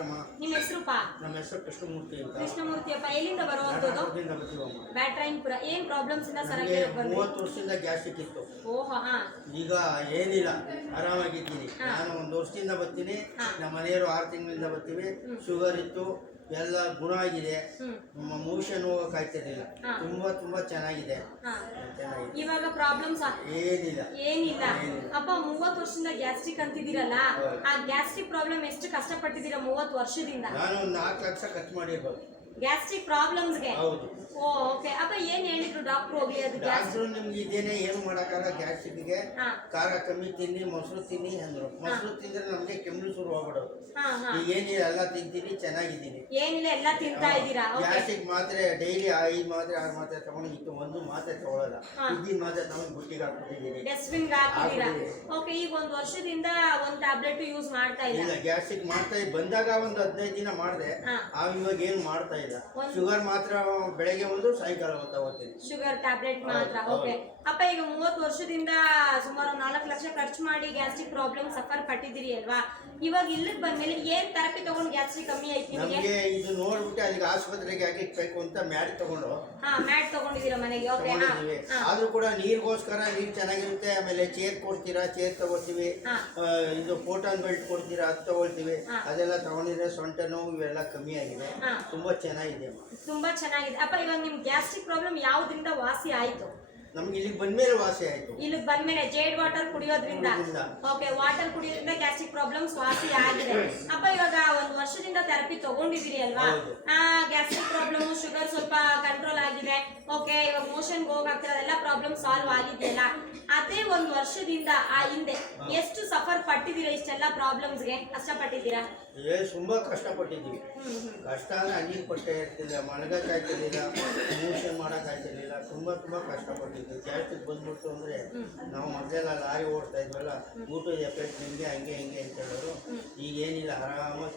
ನಿಮ್ಮ ಹೆಸರುಪ್ಪ? ನಮ್ಮ ಹೆಸರು ಕೃಷ್ಣಮೂರ್ತಿ ಅಂತ. ಕೃಷ್ಣಮೂರ್ತಿಯಪ್ಪ. ಎಲ್ಲಿಂದ ಬರುವಂತದ್ದು? ಬ್ಯಾಟ್ರಾಯನ್ಪುರ. ಏನ್ ಪ್ರಾಬ್ಲಮ್ಸ್ ಇಂದ ಸರ್? 30 ವರ್ಷದಿಂದ ಗ್ಯಾಸ್ಟ್ರಿಕ್ ಇತ್ತು. ಓಹೋ. ಈಗ ಏನಿಲ್ಲ, ಆರಾಮಾಗಿದ್ದೀನಿ. ನಾನು 1 ವರ್ಷದಿಂದ ಬರ್ತೀನಿ, ನಮ್ಮ ಮನೆಯವರು 6 ತಿಂಗಳಿಂದ ಬರ್ತೀವಿ. ಶುಗರ್ ಇತ್ತು, ಎಲ್ಲ ಗುಣ ಆಗಿದೆ. ಮೋಷನ್ ಹೋಗಕ್ಕಾಗ್ತಿರ್ಲಿಲ್ಲ. ತುಂಬಾ ತುಂಬಾ ಚೆನ್ನಾಗಿದೆ. ಇವಾಗ ಪ್ರಾಬ್ಲಮ್ಸ್ ಏನಿಲ್ಲ. ಅಪ್ಪ 30 ವರ್ಷದಿಂದ ಗ್ಯಾಸ್ಟ್ರಿಕ್ ಅಂತಿದ್ದೀರಲ್ಲ, ಆ ಗ್ಯಾಸ್ಟ್ರಿಕ್ ಪ್ರಾಬ್ಲಮ್ ಎಷ್ಟು ಕಷ್ಟಪಟ್ಟಿದ್ದೀರಾ 30 ವರ್ಷದಿಂದ? ನಾನು 4 ಲಕ್ಷ ಖರ್ಚು ಮಾಡಿರ್ಬೋದು ಗ್ಯಾಸ್ಟ್ರಿಕ್ ಪ್ರಾಬ್ಲಮ್ಸ್ಗೆ. ಹೌದು. ಓಕೆ. ಅಪ್ಪ ಏನ್ ಹೇಳಿದ್ರು ಡಾಕ್ಟರ್? ಹೋಗ್ಲಿ, ಅದು ಡಾಕ್ಟ್ರು ನಿಮ್ಗೆ ಇದೇನೆ ಏನು ಮಾಡಕ್ಕಾಗಲ್ಲ, ಗ್ಯಾಸ್ಟ್ರಿಕ್ಗೆ ಖಾರ ಕಮ್ಮಿ ತಿನ್ನಿ, ಮೊಸರು ತಿನ್ನಿ ಅಂದ್ರು. ಮೊಸರು ತಿಂದ್ರೆ ನಮ್ಗೆ ಕೆಮ್ಮು ಶುರು ಆಗ್ಬಿಡೋದು. ಈಗ ಏನಿಲ್ಲ, ಎಲ್ಲ ತಿಂತೀನಿ, ಚೆನ್ನಾಗಿದ್ದೀನಿ. ಏನಿಲ್ಲ, ಎಲ್ಲ ತಿಂತಾ ಇದ್ದೀರಾ? ಗ್ಯಾಸ್ಟ್ರಿಕ್ ಮಾತ್ರೆ ಡೈಲಿ 5 ಮಾತ್ರೆ 6 ಮಾತ್ರೆ ತಗೊಂಡು ಇತ್ತು. 1 ಮಾತ್ರೆ ತಗೊಳ್ಳಲ್ಲ. ಈಗಿನ ಮಾತ್ರೆ ತಗೊಂಡು ಗುಟ್ಟಿಗೆ ಹಾಕ್ಬಿಟ್ಟಿದ್ದೀನಿ, ಡಸ್ಟ್ಬಿನ್ ಹಾಕಿದ್ದೀರಾ. ಓಕೆ. ಈಗ 1 ವರ್ಷದಿಂದ 1 ಟ್ಯಾಬ್ಲೆಟ್ ಯೂಸ್ ಮಾಡ್ತಾ ಇಲ್ಲ? ಗ್ಯಾಸ್ಟ್ರಿಕ್ ಮಾಡ್ತಾ ಬಂದಾಗ 15 ದಿನ ಮಾಡಿದೆ. ಇವಾಗ ಏನು ಮಾಡ್ತಾ ಇಲ್ಲ. ಶುಗರ್ ಮಾತ್ರ ಬೆಳಗ್ಗೆ 1, ಸಾಯಂಕಾಲ 1 ತಗೋತೀನಿ. ಶುಗರ್ ಟ್ಯಾಬ್ಲೆಟ್ ಮಾತ್ರ. ಓಕೆ. ಅಪ್ಪ ಈಗ 30 ವರ್ಷದಿಂದ ಸುಮಾರು 4 ಲಕ್ಷ ಖರ್ಚು ಮಾಡಿ ಗ್ಯಾಸ್ಟ್ರಿಕ್ ಪ್ರಾಬ್ಲಮ್ ಸಫರ್ ಪಟ್ಟಿದ್ದೀರಿ ಅಲ್ವಾ? ಇವಾಗ ಇಲ್ಲಿಗೆ ಬಂದ್ಮೇಲೆ ಏನ್ ಥೆರಪಿ ತಗೊಂಡು ಗ್ಯಾಸ್ಟ್ರಿಕ್ ಕಮ್ಮಿ ಆಯ್ತು ನಿಮಗೆ? ಇದು ನೋಡ್ಬಿಟ್ಟು ಅಲ್ಲಿಗೆ ಆಸ್ಪತ್ರೆಗೆ ಹಾಕಿಕ್ಬೇಕು ಅಂತ ಮ್ಯಾಟ್ ತಗೊಂಡು ಮ್ಯಾಟ್ ತಗೊಂಡಿದ್ದೀರಾ ಮನೆಗೆ? ಓಕೆ. ಆದ್ರೂ ಕೂಡ ನೀರ್ಗೋಸ್ಕರ ನೀರ್ ಚೆನ್ನಾಗಿರುತ್ತೆ. ಆಮೇಲೆ ಚೇರ್ ಕೊಡ್ತೀರಾ, ಚೇರ್ ತಗೋತೀವಿ. ಇದು ಫೋಟೋನ್ ಬೆಲ್ಟ್ ಕೊಡ್ತೀರಾ, ಅದು ತಗೊಳ್ತೀವಿ. ಅದೆಲ್ಲ ತಗೊಂಡಿದ್ರೆ ಸೊಂಟ ನೋವು ಇವೆಲ್ಲ ಕಮ್ಮಿ ಆಗಿದೆ. ತುಂಬಾ ಚೆನ್ನಾಗಿದೆ. ತುಂಬಾ ಚೆನ್ನಾಗಿದೆ. ಅಪ್ಪ ಇವಾಗ ನಿಮ್ ಗ್ಯಾಸ್ಟ್ರಿಕ್ ಪ್ರಾಬ್ಲಮ್ ಯಾವ್ದ್ರಿಂದ ವಾಸಿ ಆಯ್ತು? ನಮ್ಗೆ ಇಲ್ಲಿಗೆ ಬಂದ್ಮೇಲೆ ವಾಸಿ ಆಯ್ತು. ಇಲ್ಲಿಗೆ ಬಂದ್ಮೇಲೆ ಜೇಡ್ ವಾಟರ್ ಕುಡಿಯೋದ್ರಿಂದ. ಓಕೆ. ವಾಟರ್ ಕುಡಿಯೋದ್ರಿಂದ ಗ್ಯಾಸ್ಟ್ರಿಕ್ ಪ್ರಾಬ್ಲಮ್ಸ್ ವಾಸಿ ಆಗಿದೆ. ಅಪ್ಪ ಇವಾಗ 1 ವರ್ಷದಿಂದ ಥೆರಪಿ ತಗೊಂಡಿದ್ದೀರಿ ಅಲ್ವಾ? ಗ್ಯಾಸ್ಟ್ರಿಕ್ ಪ್ರಾಬ್ಲಮ್, ಶುಗರ್ ಸ್ವಲ್ಪ ಕಂಟ್ರೋಲ್ ಆಗಿದೆ. ಓಕೆ. ಇವಾಗ ಮೋಷನ್ ಹೋಗಾಗ್ತಿರೋ ಎಲ್ಲ ಪ್ರಾಬ್ಲಮ್ ಸಾಲ್ವ್ ಆಗಿದೆಯಲ್ಲ, ಅದೇ 1 ವರ್ಷದಿಂದ ಆ ಹಿಂದೆ ಎಷ್ಟು ಸಫರ್ ಪಟ್ಟಿದ್ದೀರಾ? ಇಷ್ಟೆಲ್ಲ ಪ್ರಾಬ್ಲಮ್ಸ್ಗೆ ಕಷ್ಟಪಟ್ಟಿದ್ದೀರಾ? ತುಂಬಾ ಕಷ್ಟಪಟ್ಟಿದ್ದೀವಿ. ಕಷ್ಟ ಅಂದ್ರೆ ಅಲ್ಲಿಗೆ ಪಟ್ಟೆ ಇರ್ತಿಲ್ಲ, ಮಲಗಕ್ಕಾಗ್ತಿರ್ಲಿಲ್ಲ, ಮೋಷನ್ ಮಾಡಕ್ಕಾಗ್ತಿರ್ಲಿಲ್ಲ. ತುಂಬಾ ತುಂಬಾ ಕಷ್ಟಪಟ್ಟಿದ್ವಿ. ಗ್ಯಾಸ್ಟ್ರಿಕ್ ಬಂದ್ಬಿಡ್ತು ಅಂದ್ರೆ ನಾವು ಮೊದಲೆಲ್ಲ ಲಾರಿ ಓಡ್ತಾ ಇದ್ವಲ್ಲ, ಊಟದ ಎಫೆಕ್ಟ್ ನಿಮ್ಗೆ ಹಂಗೆ ಹಿಂಗೆ ಅಂತ ಹೇಳೋರು. ಈಗ ಏನಿಲ್ಲ, ಆರಾಮಾಗಿ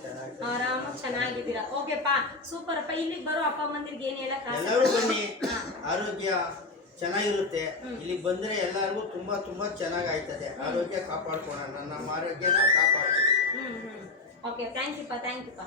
ಚೆನ್ನಾಗಿದ್ದೀರಾ. ಓಕೆಪ್ಪ, ಸೂಪರ್ ಅಪ್ಪ. ಇಲ್ಲಿಗೆ ಬರೋ ಅಪ್ಪ ಅಮ್ಮಂದಿರಿಗೆ ಏನ್ ಹೇಳಕ್? ಎಲ್ಲರೂ ಬನ್ನಿ, ಆರೋಗ್ಯ ಚೆನ್ನಾಗಿರುತ್ತೆ. ಇಲ್ಲಿಗೆ ಬಂದ್ರೆ ಎಲ್ಲರಿಗೂ ತುಂಬಾ ತುಂಬಾ ಚೆನ್ನಾಗಿ ಆಯ್ತದೆ. ಆರೋಗ್ಯ ಕಾಪಾಡ್ಕೋಣ, ನಮ್ಮ ಆರೋಗ್ಯನ ಕಾಪಾಡ್ಕೊಳ್ಳಿ. ಓಕೆ. ಥ್ಯಾಂಕ್ ಯು ಪಾ.